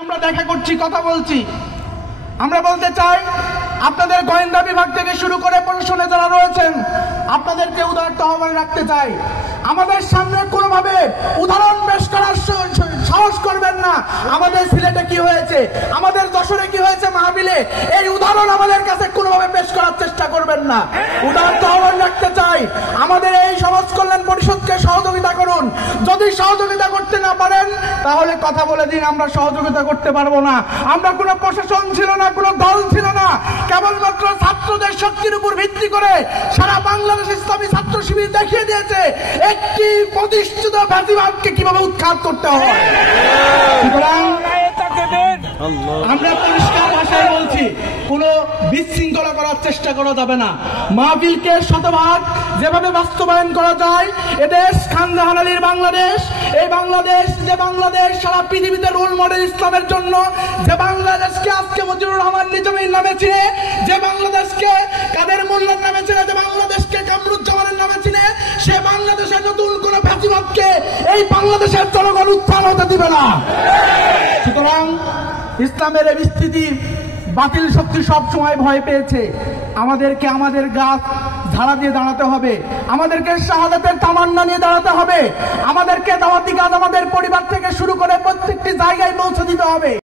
আমরা দেখা করছি, কথা বলছি। আমরা বলতে চাই, আপনাদের গোয়েন্দা বিভাগ থেকে শুরু করে প্রশাসনে যারা রয়েছেন, আপনাদেরকে উদারত আহ্বান রাখতে চাই, আমাদের সামনে কোনোভাবে উদাহরণ পেশ করার সাহস করবেন না। আমাদের সিলেটে কি হয়েছে, আমাদের যশোরে কি হয়েছে, মাহফিলে এই উদাহরণ আমাদের কাছে কোনোভাবে পেশ করার চেষ্টা করবেন না। উদারত আহ্বান রাখতে চাই, আমাদের এই সমাজ কল্যাণ পরিষদকে সহযোগিতা করুন। যদি সহযোগিতা করতে না পারেন তাহলে কথা বলে দিন, আমরা সহযোগিতা করতে পারবো না। আমরা কোনো প্রশাসন ছিল না, কোনো দল ছিল না, কেবলমাত্র ছাত্রদের শক্তির উপর ভিত্তি করে সারা বাংলাদেশ ইসলামী ছাত্র শিবির দেখিয়ে দিয়েছে একটি প্রতিষ্ঠিত ফ্যাসিবাদকে কিভাবে উৎখাত করতে হয়। সুতরাং আমরা পরিষ্কার ভাষায় বলছি, কোনো বিশৃঙ্খলা করার চেষ্টা করা যাবে না। মাহফিলকে শতভাগ যেভাবে বাস্তবায়ন করা যায়, এদেশ খান জাহান আলীর বাংলাদেশ, এই বাংলাদেশ যে বাংলাদেশ সারা পৃথিবীতে রোল মডেল ইসলামের জন্য, যে বাংলাদেশকে আজকে মুজিবুর রহমান নিজামীর নামে চিনে, যে বাংলাদেশকে কাদের মোল্লার নামে চিনে, যে বাংলাদেশকে কামরুজ্জামানের নামে চিনে, সে বাংলাদেশের নতুন কোন ফ্যাসিবাদকে এই বাংলাদেশের জনগণ উত্থান হতে দিবে না। সুতরাং ইসলামের এই বিস্তৃতি বাতিল শক্তি সব সময় ভয় পেয়েছে। আমাদেরকে আমাদের গাছ ধারা দিয়ে দাঁড়াতে হবে, আমাদেরকে শাহাদাতের তামান্না নিয়ে দাঁড়াতে হবে, আমাদেরকে দাওয়াতি কাজ আমাদের পরিবার থেকে শুরু করে প্রত্যেকটি জায়গায় পৌঁছে দিতে হবে।